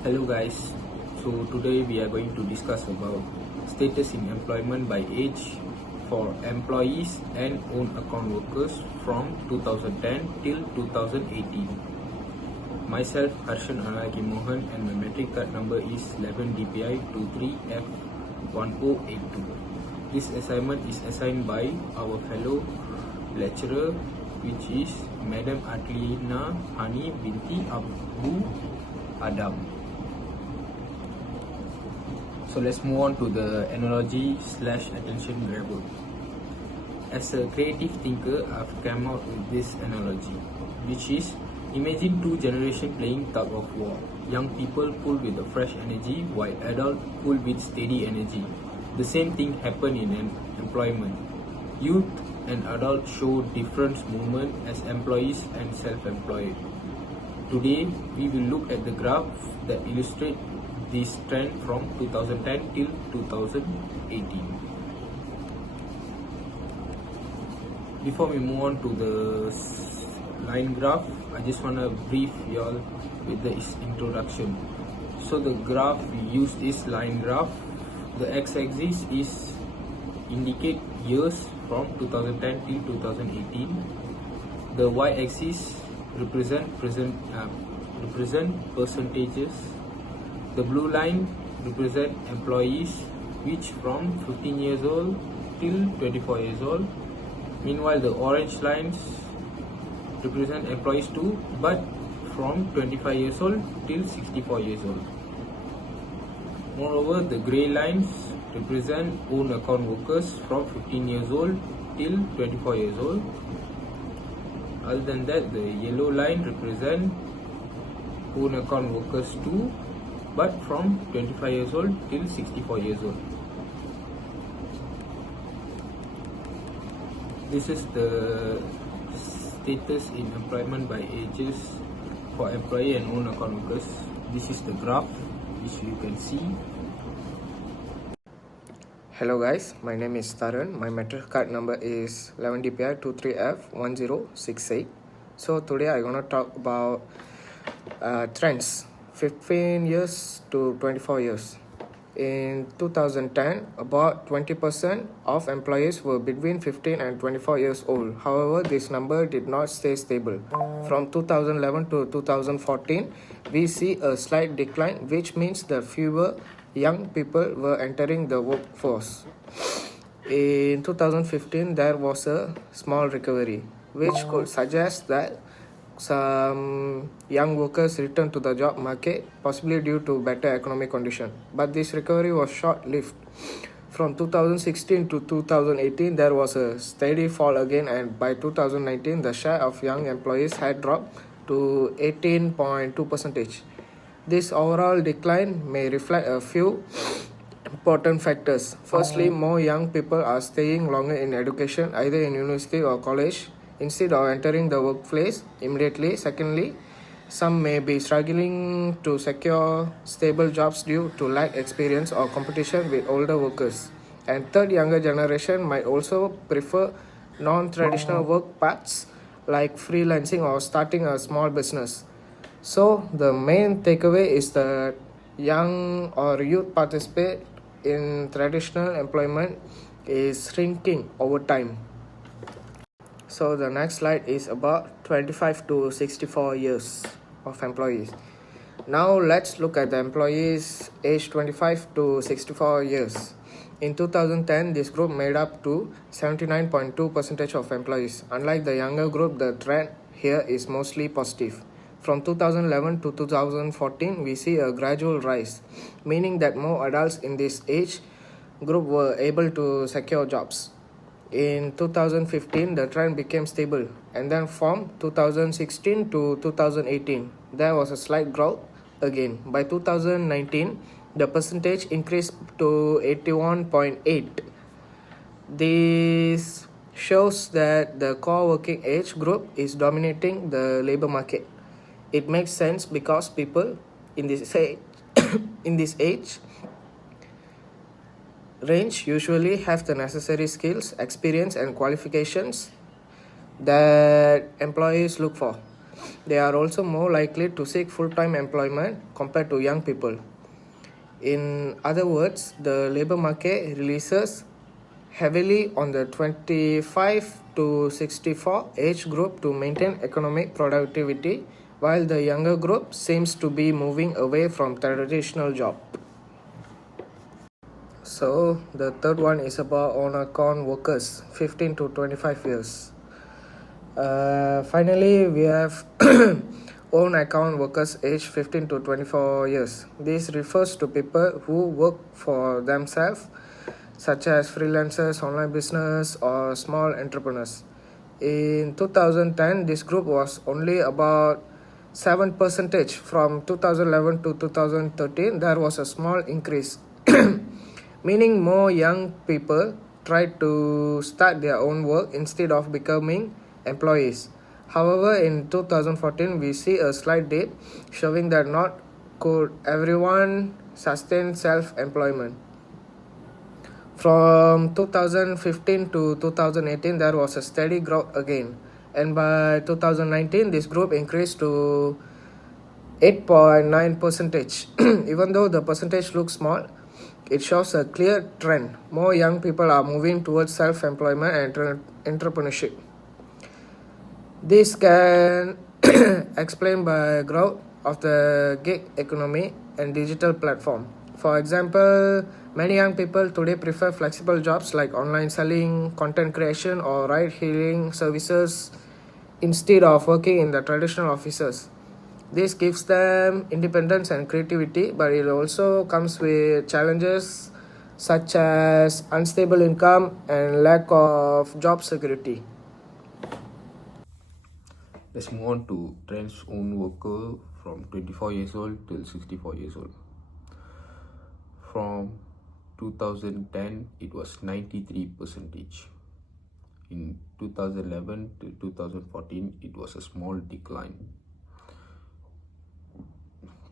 Hello guys, so today we are going to discuss about status in employment by age for employees and own account workers from 2010 till 2018. Myself Harshan Anaki Mohan and my metric card number is 11DPI23F1082. This assignment is assigned by our fellow lecturer, which is Madam Atlina Hani binti Abu Adam. So let's move on to the analogy / attention grabber. As a creative thinker, I've come out with this analogy, which is imagine two generations playing tug of war. Young people pull with a fresh energy while adults pull with steady energy. The same thing happen in employment. Youth and adults show different movement as employees and self-employed. Today, we will look at the graph that illustrate this trend from 2010 till 2018. Before we move on to the line graph, I just want to brief you all with this introduction. So the graph we use is line graph. The x-axis is indicate years from 2010 till 2018. The y-axis represent percentages. The blue line represent employees which from 15 years old till 24 years old. Meanwhile, the orange lines represent employees too, but from 25 years old till 64 years old. Moreover, the grey lines represent own account workers from 15 years old till 24 years old. Other than that, the yellow line represent own account workers too, but from 25 years old till 64 years old. This is the status in employment by ages for employee and own account workers. This is the graph which you can see. Hello guys, my name is Taran. My metric card number is 11DPI23F1068. So today I'm gonna talk about trends 15 years to 24 years. In 2010, about 20% of employees were between 15 and 24 years old. However, this number did not stay stable. From 2011 to 2014, we see a slight decline, which means that fewer young people were entering the workforce. In 2015, there was a small recovery, which could suggest that some young workers returned to the job market, possibly due to better economic condition. But this recovery was short-lived. From 2016 to 2018, there was a steady fall again, and by 2019, the share of young employees had dropped to 18.2%. This overall decline may reflect a few important factors. Firstly, more young people are staying longer in education, either in university or college, instead of entering the workplace immediately. Secondly, some may be struggling to secure stable jobs due to lack experience or competition with older workers. And third, younger generation might also prefer non-traditional work paths like freelancing or starting a small business. So the main takeaway is that young or youth participate in traditional employment is shrinking over time. So the next slide is about 25 to 64 years of employees. Now let's look at the employees aged 25 to 64 years. In 2010, this group made up to 79.2% of employees. Unlike the younger group, the trend here is mostly positive. From 2011 to 2014, we see a gradual rise, meaning that more adults in this age group were able to secure jobs. In 2015, the trend became stable, and then from 2016 to 2018, there was a slight growth again. By 2019, the percentage increased to 81.8. This shows that the core working age group is dominating the labor market. It makes sense because people in this age range usually have the necessary skills, experience, and qualifications that employees look for. they are also more likely to seek full-time employment compared to young people. In other words, the labor market releases heavily on the 25 to 64 age group to maintain economic productivity, while the younger group seems to be moving away from traditional jobs. So the third one is about on-account workers, 15 to 25 years. Finally, we have own account workers aged 15 to 24 years. This refers to people who work for themselves, such as freelancers, online business, or small entrepreneurs. In 2010, this group was only about 7%. From 2011 to 2013, there was a small increase, meaning more young people tried to start their own work instead of becoming employees. However, in 2014, we see a slight dip showing that not could everyone sustain self-employment. From 2015 to 2018, there was a steady growth again, and by 2019, this group increased to 8.9%. Even though the percentage looks small, it shows a clear trend. More young people are moving towards self-employment and entrepreneurship. This can explain by growth of the gig economy and digital platform. For example, many young people today prefer flexible jobs like online selling, content creation, or ride-hailing services instead of working in the traditional offices. This gives them independence and creativity, but it also comes with challenges such as unstable income and lack of job security. Let's move on to trends own worker from 24 years old till 64 years old. From 2010, it was 93%. In 2011 to 2014, it was a small decline.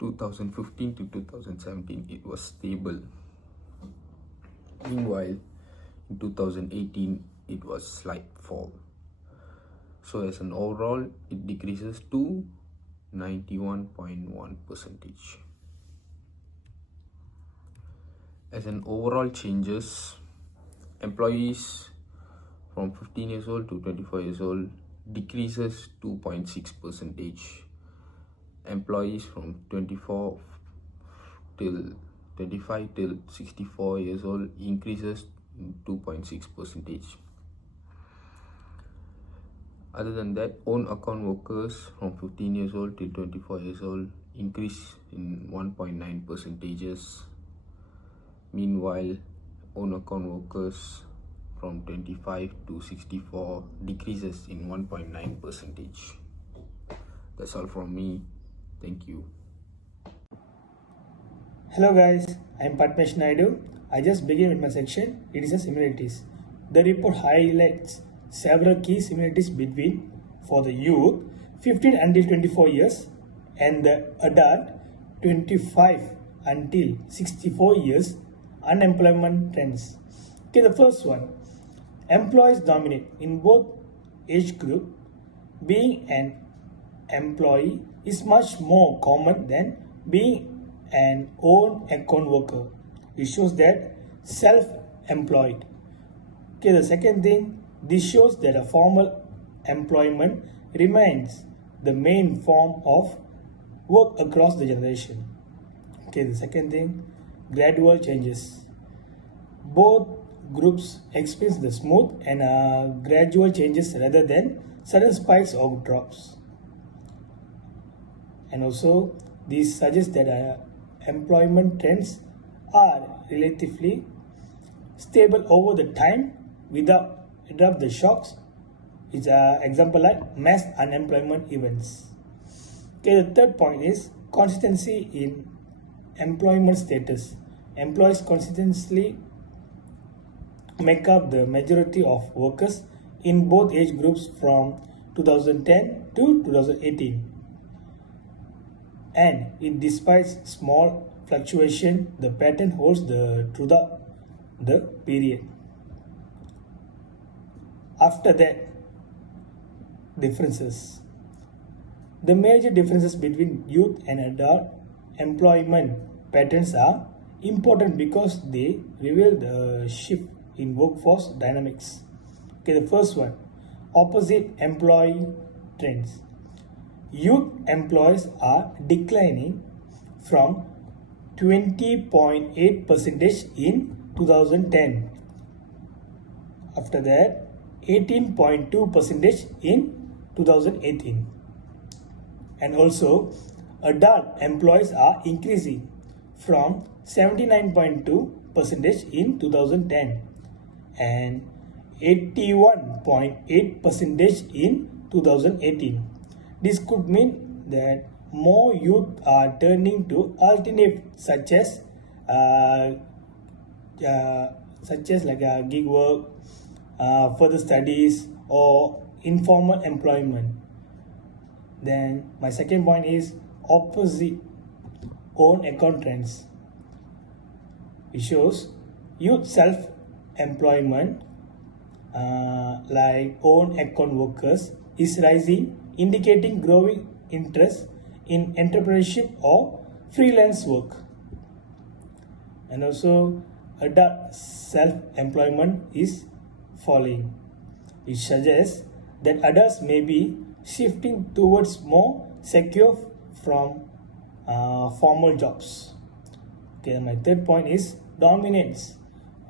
2015 to 2017, it was stable. Meanwhile, in 2018, it was slight fall. So as an overall, it decreases to 91.1%. As an overall changes, employees from 15 years old to 24 years old decreases 2.6%. Employees from 25 till 64 years old increases 2.6%. Other than that, own account workers from 15 years old till 24 years old increase in 1.9%. Meanwhile, own account workers from 25 to 64 decreases in 1.9%. That's all from me. Thank you. Hello guys, I am Patmesh Naidu. I just began with my section. It is a similarities. The report highlights several key similarities between for the youth 15 until 24 years and the adult 25 until 64 years unemployment trends. Okay, the first one, employees dominate in both age group. Being an employee is much more common than being an own account worker. It shows that self-employed. Okay, the second thing, this shows that a formal employment remains the main form of work across the generation. Okay, the second thing, gradual changes. Both groups experience the smooth and gradual changes rather than sudden spikes or drops. And also, this suggests that employment trends are relatively stable over the time without the shocks. It's an example like mass unemployment events. Okay, the third point is consistency in employment status. Employees consistently make up the majority of workers in both age groups from 2010 to 2018. And it despite small fluctuation, the pattern holds throughout the period. After that, differences. The major differences between youth and adult employment patterns are important because they reveal the shift in workforce dynamics. Okay, the first one, opposite employee trends. Youth employees are declining from 20.8% in 2010. After that, 18.2% in 2018. And also, adult employees are increasing from 79.2% in 2010 and 81.8% in 2018. This could mean that more youth are turning to alternatives such as gig work, further studies, or informal employment. Then my second point is opposite own account trends. It shows youth self-employment like own account workers is rising, indicating growing interest in entrepreneurship or freelance work. And also adult self-employment is falling. It suggests that adults may be shifting towards more secure from formal jobs. Okay, my third point is dominance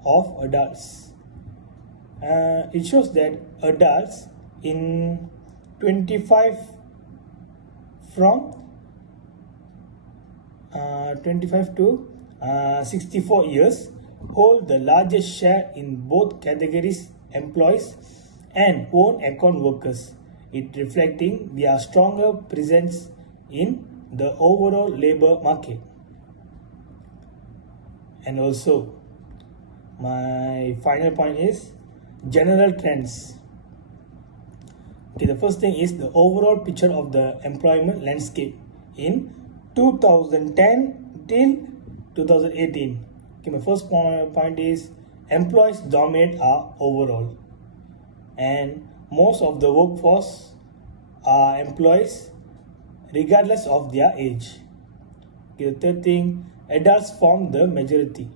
of adults. It shows that adults in 25 to 64 years hold the largest share in both categories, employees and own account workers. It reflecting their stronger presence in the overall labor market. And also, my final point is general trends. Okay, the first thing is the overall picture of the employment landscape in 2010 till 2018. Okay, my first point is employees dominate our overall, and most of the workforce are employees regardless of their age. Okay, the third thing, adults form the majority,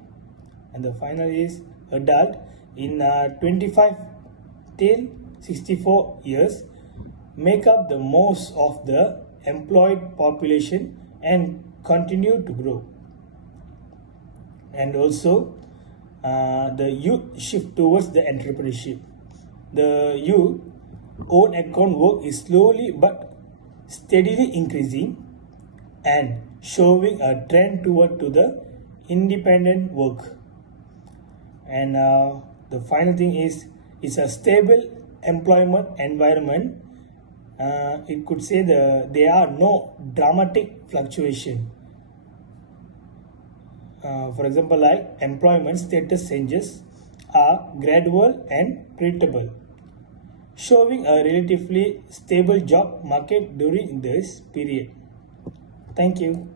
and the final is adult in 25 till 64 years make up the most of the employed population and continue to grow. And also the youth shift towards the entrepreneurship. The youth own account work is slowly but steadily increasing and showing a trend toward to the independent work. And the final thing is it's a stable employment environment. It could say there are no dramatic fluctuation. For example, like employment status changes are gradual and predictable, showing a relatively stable job market during this period. Thank you.